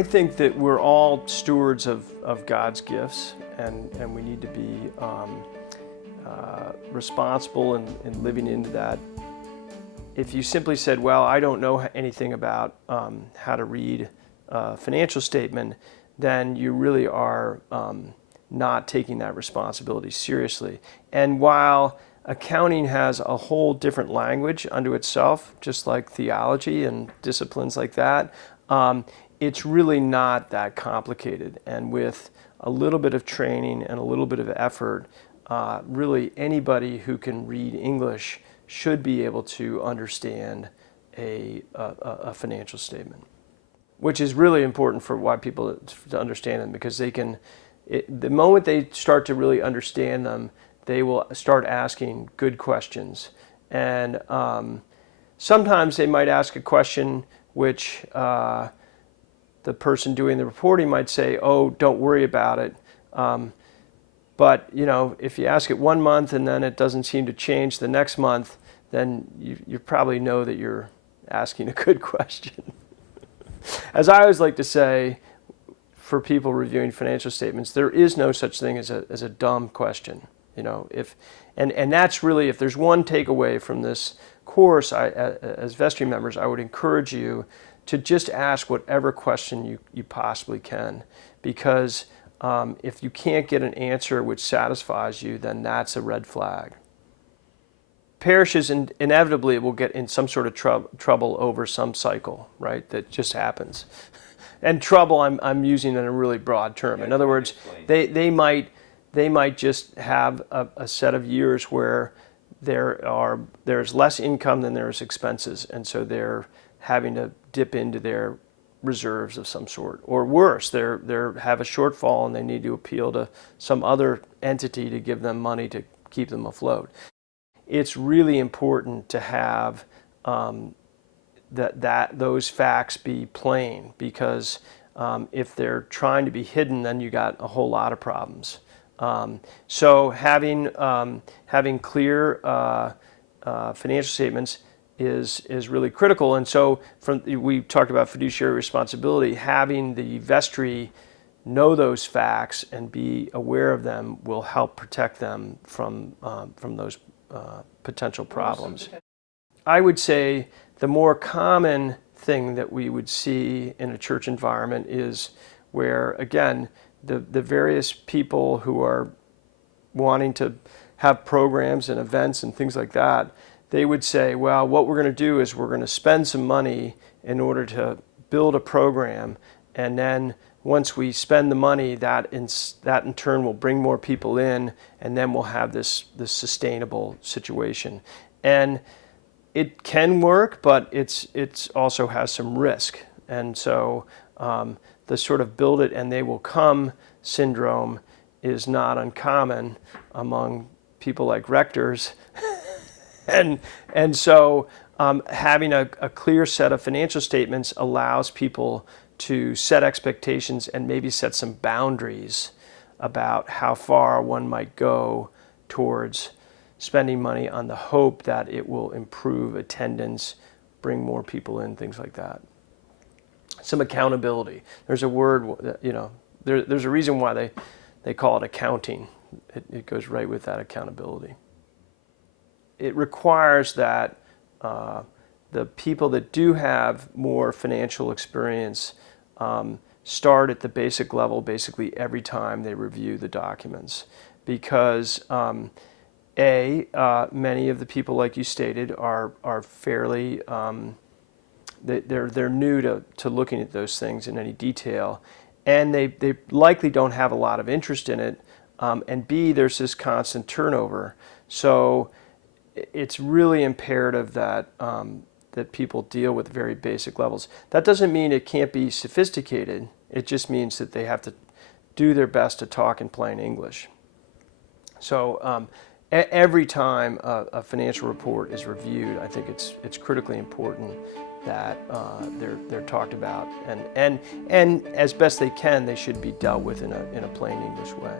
I think that we're all stewards of God's gifts, and we need to be responsible in living into that. If you simply said, well, I don't know anything about how to read a financial statement, then you really are not taking that responsibility seriously. And while accounting has a whole different language unto itself, just like theology and disciplines like that, it's really not that complicated. And with a little bit of training and a little bit of effort, really anybody who can read English should be able to understand a financial statement, which is really important for why people to understand them, because they can, the moment they start to really understand them, they will start asking good questions. And sometimes they might ask a question which the person doing the reporting might say, oh, don't worry about it. But if you ask it 1 month and then it doesn't seem to change the next month, then you probably know that you're asking a good question. As I always like to say, for people reviewing financial statements, there is no such thing as a dumb question. And that's really, if there's one takeaway from this course, as Vestry members, I would encourage you to just ask whatever question you possibly can, because if you can't get an answer which satisfies you, then that's a red flag. Parishes inevitably will get in some sort of trouble over some cycle, right? That just happens. And trouble, I'm using in a really broad term. In other words, they might just have a set of years where there's less income than there's expenses, and so they're having to dip into their reserves of some sort. Or worse, they have a shortfall and they need to appeal to some other entity to give them money to keep them afloat. It's really important to have those facts be plain, because if they're trying to be hidden, then you got a whole lot of problems. So having clear financial statements is really critical. And so we talked about fiduciary responsibility. Having the vestry know those facts and be aware of them will help protect them from those potential problems. I would say the more common thing that we would see in a church environment is where, again, the various people who are wanting to have programs and events and things like that, they would say, well, what we're going to do is we're going to spend some money in order to build a program, and then once we spend the money, that in turn will bring more people in, and then we'll have this sustainable situation. And it can work, but it's also has some risk. And so the sort of build it and they will come syndrome is not uncommon among people like rectors. and so having a clear set of financial statements allows people to set expectations and maybe set some boundaries about how far one might go towards spending money on the hope that it will improve attendance, bring more people in, things like that. Some accountability. There's a word, there's a reason why they call it accounting. It goes right with that accountability. It requires that the people that do have more financial experience start at the basic level basically every time they review the documents, because many of the people, like you stated, are fairly they're new to looking at those things in any detail, and they likely don't have a lot of interest in it, and B, there's this constant turnover. So it's really imperative that that people deal with very basic levels. That doesn't mean it can't be sophisticated. It just means that they have to do their best to talk in plain English. So every time a financial report is reviewed, I think it's critically important that they're talked about, and as best they can, they should be dealt with in a plain English way.